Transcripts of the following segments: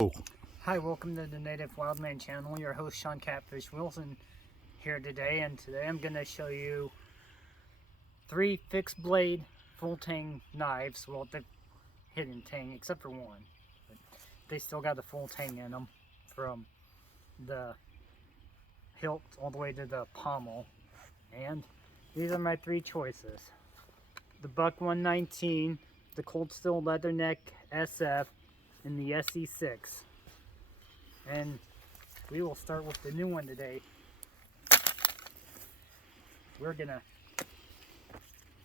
Oh, Hi, welcome to the Native Wildman channel. Your host Sean Catfish Wilson here today, and today I'm going to show you 3 fixed blade full tang knives. Well, the hidden tang except for one, but they still got the full tang in them from the hilt all the way to the pommel. And these are my 3 choices: the Buck 119, the Cold Steel Leatherneck SF, and the SE6. And we will start with the new one today. We're gonna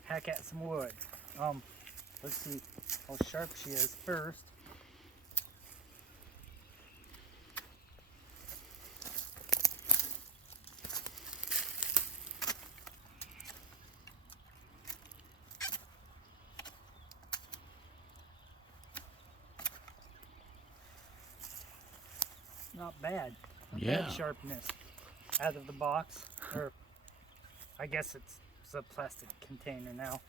hack at some wood. Let's see how sharp she is first. Not bad. Not bad sharpness out of the box. Or I guess it's a plastic container now.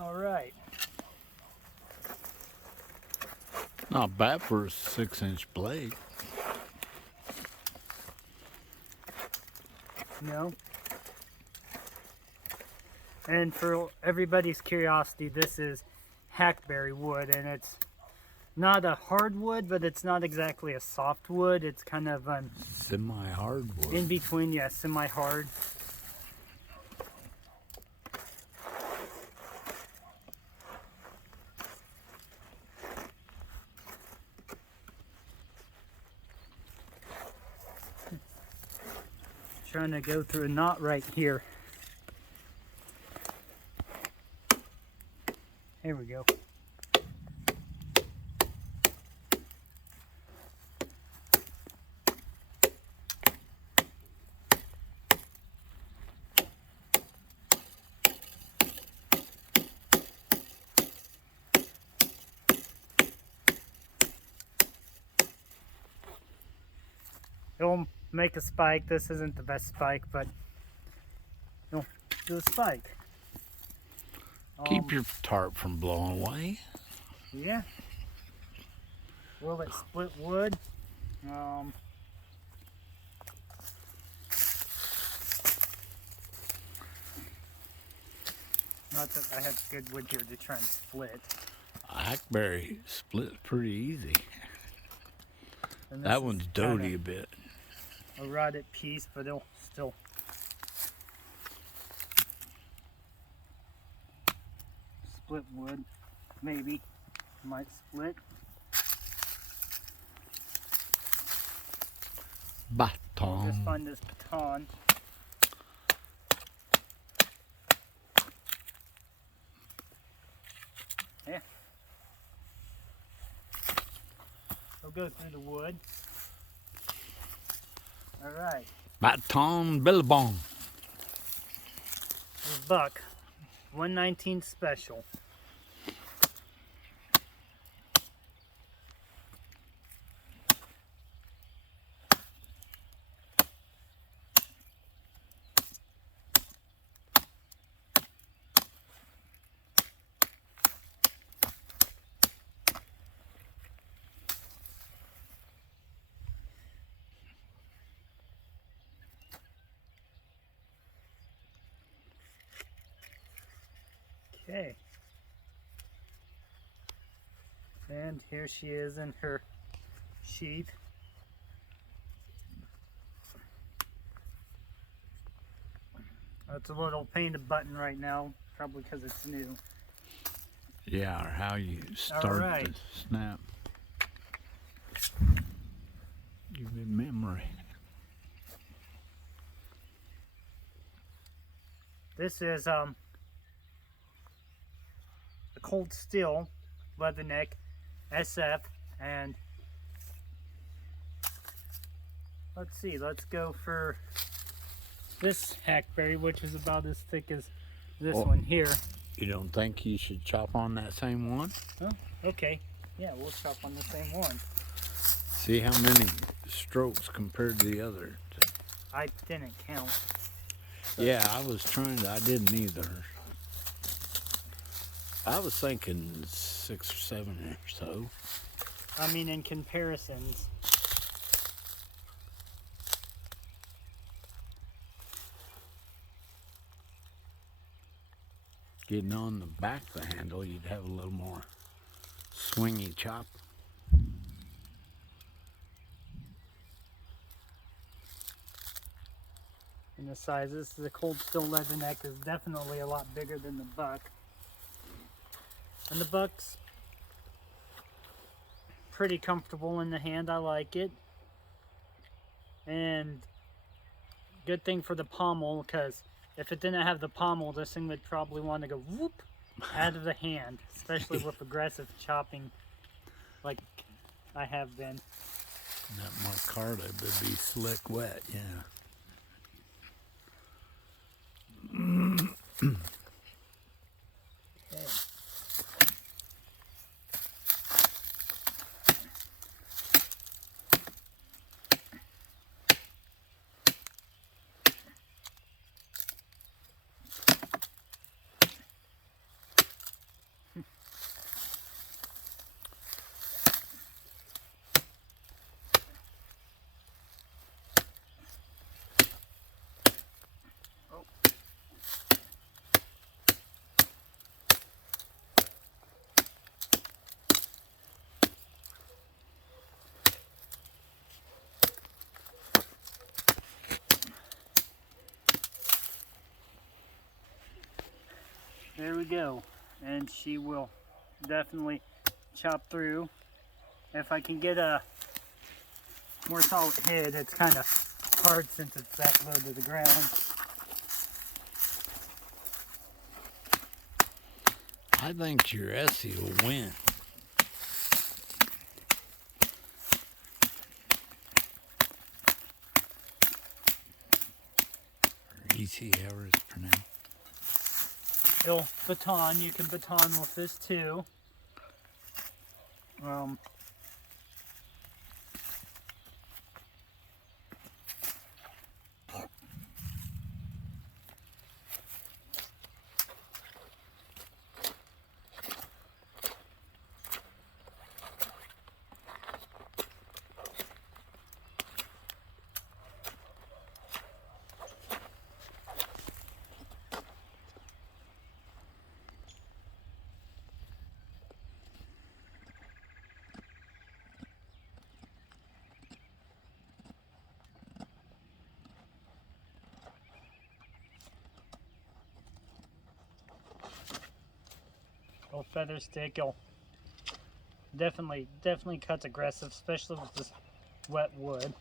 All right. not bad for a 6-inch blade. No. And for everybody's curiosity, this is hackberry wood, and it's not a hardwood, but it's not exactly a softwood. It's kind of an Semi-hardwood. in between, yeah, semi-hard. Trying to go through a knot right here. Here we go. It'll make a spike. This isn't the best spike, but it'll do a spike. Keep your tarp from blowing away. Yeah. Will it split wood? Not that I have good wood here to try and split. A hackberry splits pretty easy. And That one's doty a bit. A rotted piece, but it'll still split wood. Maybe might split. I'll just Baton. find this baton. Yeah. I'll go through the wood. All right. Baton Billabong. This Buck 119 Special. Okay. And here she is in her sheath. It's a little painted button right now, probably because it's new. Yeah, or how you start Alright. the snap. You've in memory. This is a cold steel leatherneck SF, and let's see, let's go for this hackberry, which is about as thick as this one here. You don't think you should chop on that same one? Oh, okay. Yeah, we'll chop on the same one. See how many strokes compared to the other. I didn't count. Yeah, I was trying to, I didn't either. I was thinking 6 or 7 or so. I mean, in comparisons. Getting on the back of the handle, you'd have a little more swingy chop. And the sizes, the cold steel leatherneck is definitely a lot bigger than the buck. And the buck's pretty comfortable in the hand. I like it. And good thing for the pommel, because if it didn't have the pommel, this thing would probably want to go whoop out of the hand, especially with aggressive chopping like I have been. That micarta would be slick wet, yeah. Okay. There we go, and she will definitely chop through. If I can get a more solid head, it's kind of hard since it's that low to the ground. I think your Essie will win. Or easy, however it's pronounced. It'll baton, you can baton with this too. Old feather stick, it'll definitely cuts aggressive, especially with this wet wood.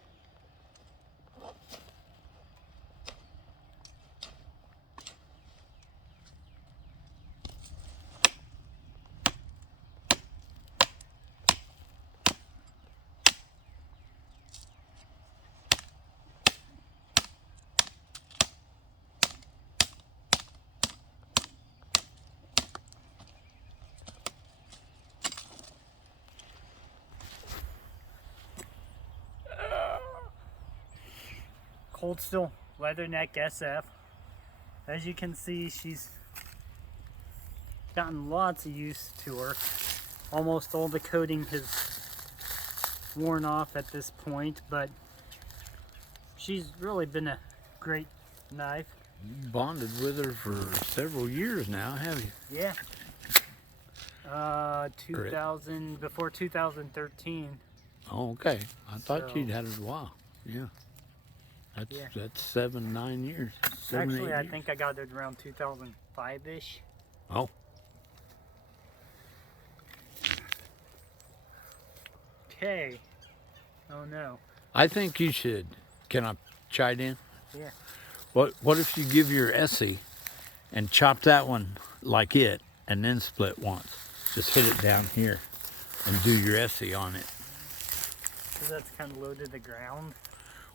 Cold steel leatherneck SF. As you can see, she's gotten lots of use to her. Almost all the coating has worn off at this point, but she's really been a great knife. You bonded with her for several years now, have you? Yeah. before 2013. Oh, okay. I thought So- you'd had it a while. Yeah. Yeah. That's 7, 9 years. 7, Actually, 8 I years. think I got it around 2005-ish. Oh, Okay. Oh no. I think you should. Can I chime in? Yeah. What if you give your Essie and chop that one like it, and then split once? Just hit it down here and do your Essie on it. So that's kind of low to the ground.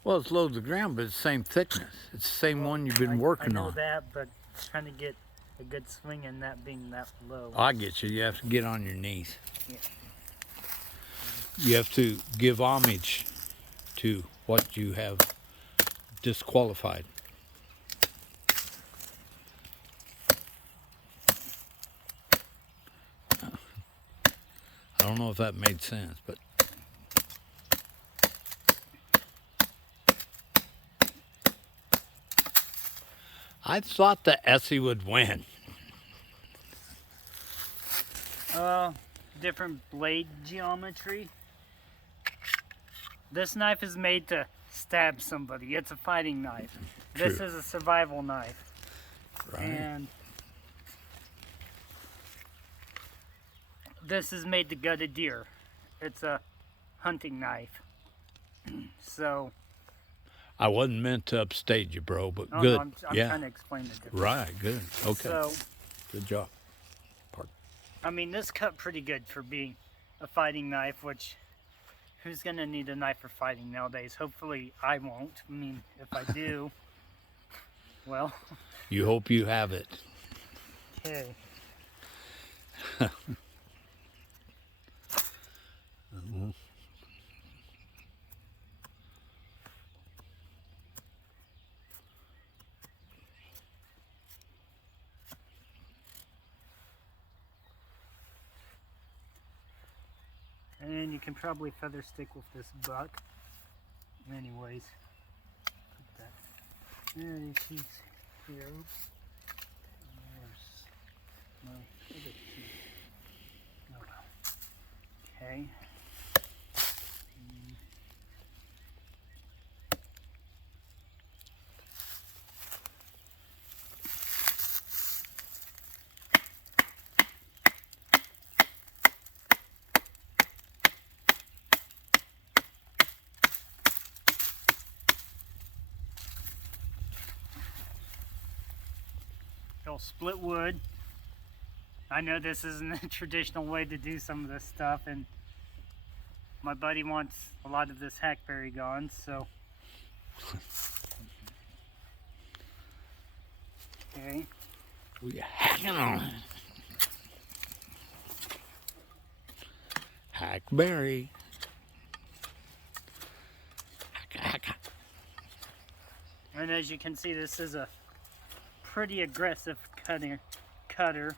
Well, it's low to the ground, but it's the same thickness. It's the same one you've been I working know on. that, but trying to get a good swing and that being that low. I get you. You have to get on your knees. Yeah. You have to give homage to what you have disqualified. I don't know if that made sense, but I thought the Essie would win. Different blade geometry. This knife is made to stab somebody. It's a fighting knife. This True. is a survival knife. Right. And this is made to gut a deer. It's a hunting knife. So, I wasn't meant to upstage you, bro, but oh, good. no, I'm yeah. trying to explain the difference. Right. Good. Okay. So, Good job. I mean, this cut pretty good for being a fighting knife, which who's going to need a knife for fighting nowadays? Hopefully I won't. I mean, if I do, well. You hope you have it. Okay. And you can probably feather stick with this buck. Anyways, put that. There she's here. Where's my other key? Oh well. Okay. It'll split wood. I know this isn't a traditional way to do some of this stuff, and my buddy wants a lot of this hackberry gone, so. Okay. We hacking on it. Hackberry. Hack. And as you can see, this is a pretty aggressive cutter.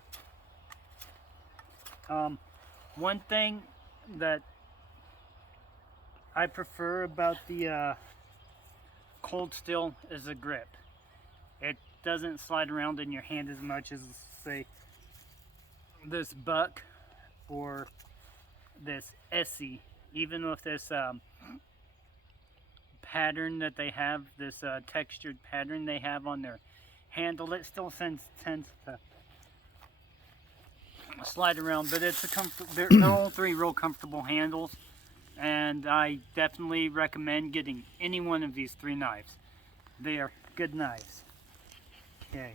One thing that I prefer about the cold steel is the grip. It doesn't slide around in your hand as much as, say, this buck or this Essie. Even with this pattern that they have, this textured pattern they have on their handle, it still tends to slide around, but it's they're all three real comfortable handles, and I definitely recommend getting any one of these three knives. They are good knives. Okay.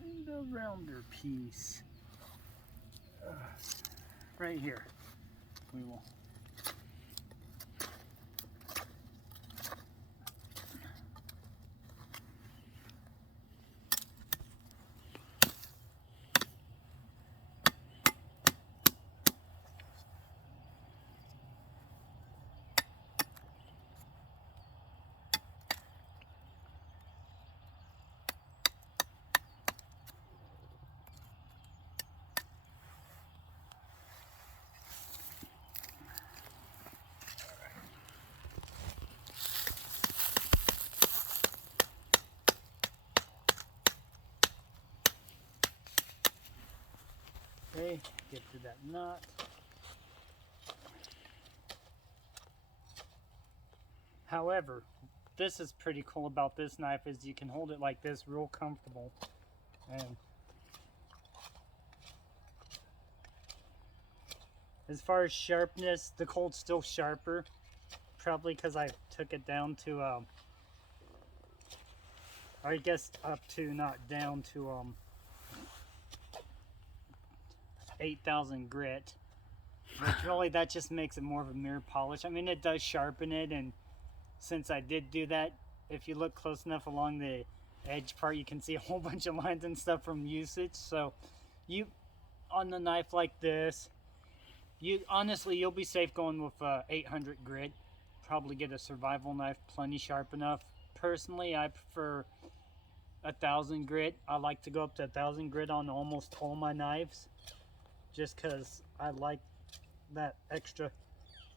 Find a rounder piece. Right here. We will. get to that knot. However, this is pretty cool about this knife is you can hold it like this real comfortable. And as far as sharpness, the Colt's still sharper. Probably because I took it down to, or I guess up to, not down to, 8,000 grit. Which really, that just makes it more of a mirror polish. I mean, it does sharpen it, and since I did do that, if you look close enough along the edge part, you can see a whole bunch of lines and stuff from usage. So, you, on the knife like this, honestly, you'll be safe going with 800 grit. Probably get a survival knife plenty sharp enough. Personally, I prefer 1,000 grit. I like to go up to 1,000 grit on almost all my knives, just because I like that extra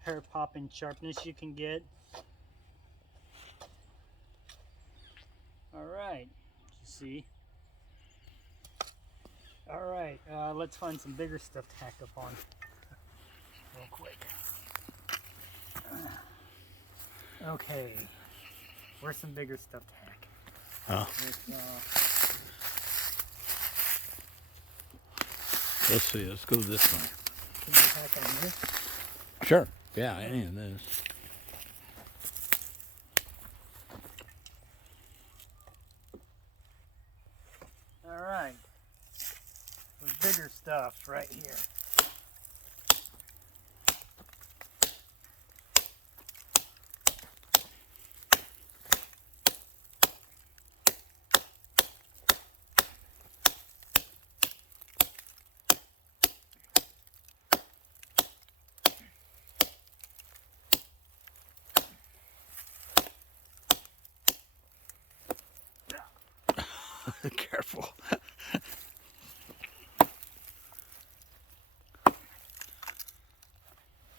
hair popping sharpness you can get. All right, you see. All right, let's find some bigger stuff to hack up on real quick. Okay, where's some bigger stuff to hack? Let's see, let's go this way. Can you hack on this? Sure. Yeah, any of this. All right, there's bigger stuff right here. Careful.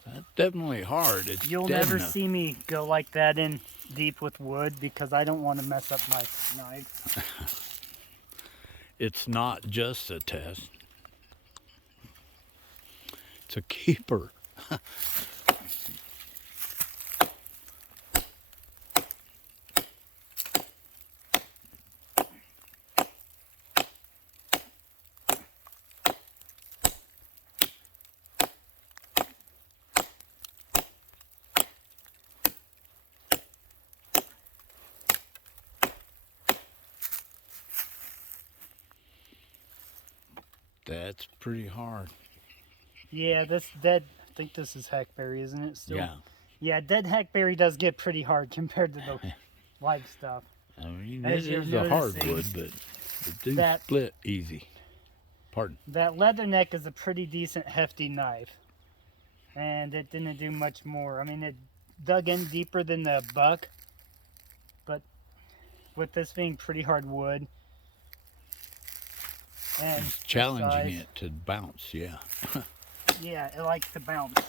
That's definitely hard. You'll never see me go like that in deep with wood because I don't want to mess up my knife. It's not just a test. It's a keeper. That's pretty hard. Yeah, this dead, I think this is hackberry, isn't it? Still? Yeah. Yeah, dead hackberry does get pretty hard compared to the live stuff. I mean, As it you're is a hardwood, noticing, but it do split easy. Pardon. That leather neck is a pretty decent hefty knife. And it didn't do much more. I mean, it dug in deeper than the buck. But with this being pretty hard wood, and it's challenging it to bounce, yeah. Yeah, it likes to bounce.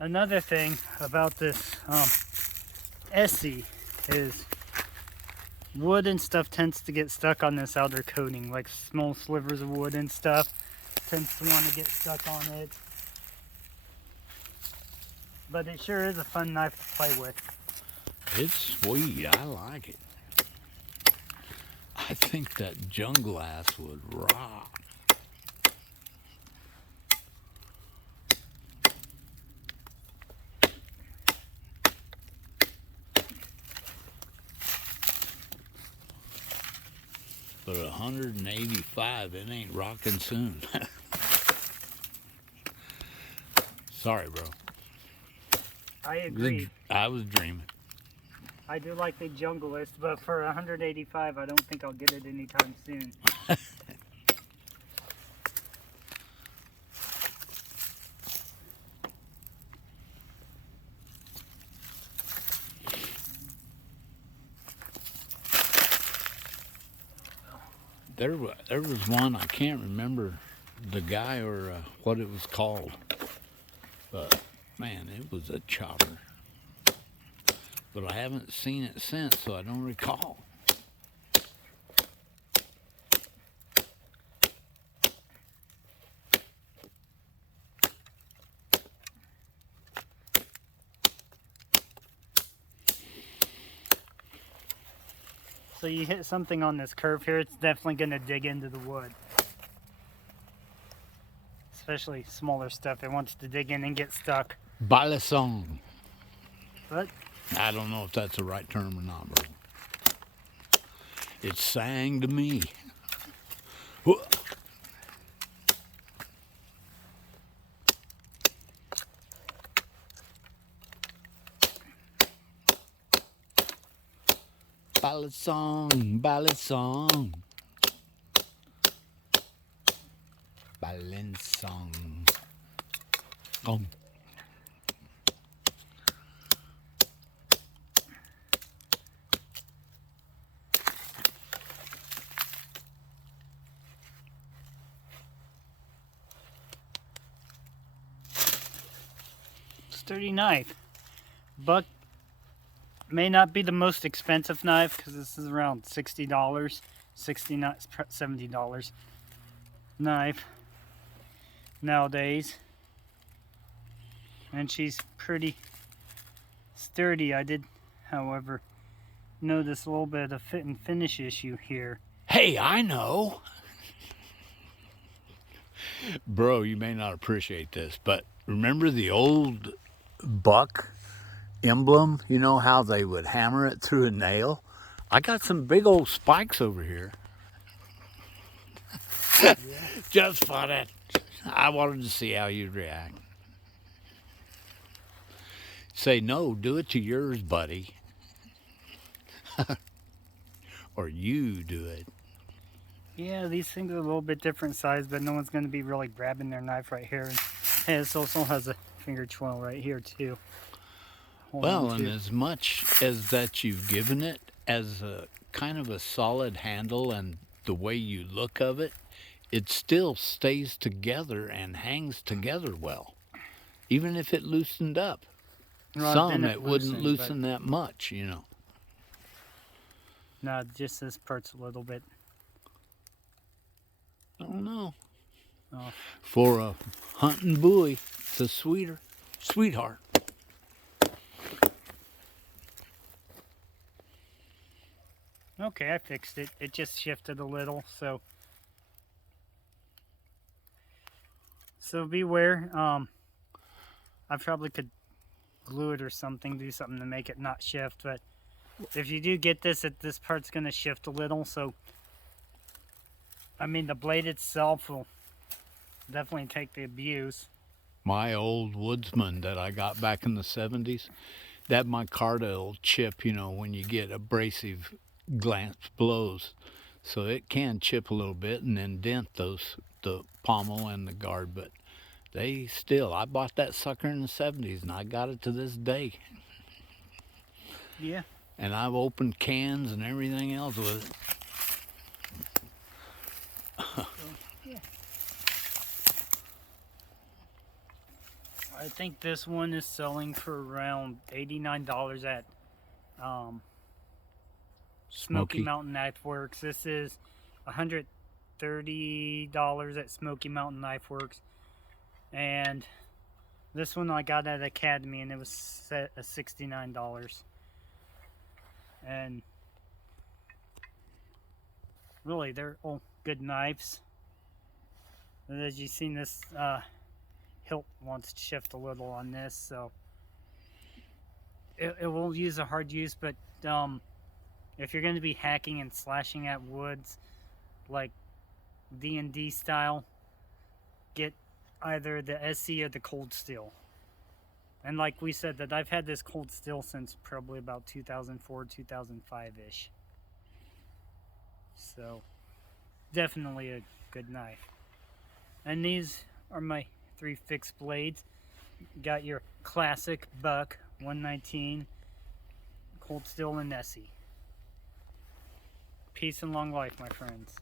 Another thing about this Essie is wood and stuff tends to get stuck on this outer coating, like small slivers of wood and stuff tends to want to get stuck on it. But it sure is a fun knife to play with. It's sweet. I like it. I think that jungle ass would rock. But 185, it ain't rocking soon. Sorry, bro. I agree. I was dreaming. I do like the Junglist, but for 185, I don't think I'll get it anytime soon. There was one, I can't remember the guy or what it was called, but man, it was a chopper. But I haven't seen it since, so I don't recall. So you hit something on this curve here, it's definitely going to dig into the wood. Especially smaller stuff, it wants to dig in and get stuck. Balisong. But I don't know if that's the right term or not, bro. It sang to me. Ballad song, ballad song. Ballad song. Oh. sturdy knife. Buck may not be the most expensive knife because this is around $60, $70 knife nowadays. And she's pretty sturdy. I did, however, notice a little bit of fit and finish issue here. Hey, I know. Bro, you may not appreciate this, but remember the old buck emblem? You know how they would hammer it through a nail? I got some big old spikes over here. Yeah. Just fun it. I wanted to see how you'd react. Say, no, do it to yours, buddy. Or you do it. Yeah, these things are a little bit different size, but no one's going to be really grabbing their knife right here. And this also has a finger twirl right here, too. Well, and as much as that you've given it as a kind of a solid handle and the way you look of it, it still stays together and hangs together well, even if it loosened up. Well, Some it wouldn't loosen that much, you know. No, just this part's a little bit. I don't know. Oh. For a hunting buoy, it's a sweetheart. Okay, I fixed it. It just shifted a little, so beware. I probably could glue it or something, do something to make it not shift, but if you do get this, this part's going to shift a little, so I mean the blade itself will definitely take the abuse. My old Woodsman that I got back in the 70s, that micarta will chip, you know, when you get abrasive glance blows. So it can chip a little bit and then dent the pommel and the guard, but they still, I bought that sucker in the 70s and I got it to this day. Yeah. And I've opened cans and everything else with it. Yeah. I think this one is selling for around $89 at Smoky Mountain Knife Works. This is $130 at Smoky Mountain Knife Works. And this one I got at Academy and it was set at $69. And really, they're all good knives. And as you've seen, this hilt wants to shift a little on this, so it will use a hard use, but if you're going to be hacking and slashing at woods like D&D style, get either the SC or the cold steel. And like we said, that I've had this cold steel since probably about 2004, 2005-ish. So definitely a good knife. And these are my 3 fixed blades. Got your classic buck 119 cold steel and Nessie. Peace and long life, my friends.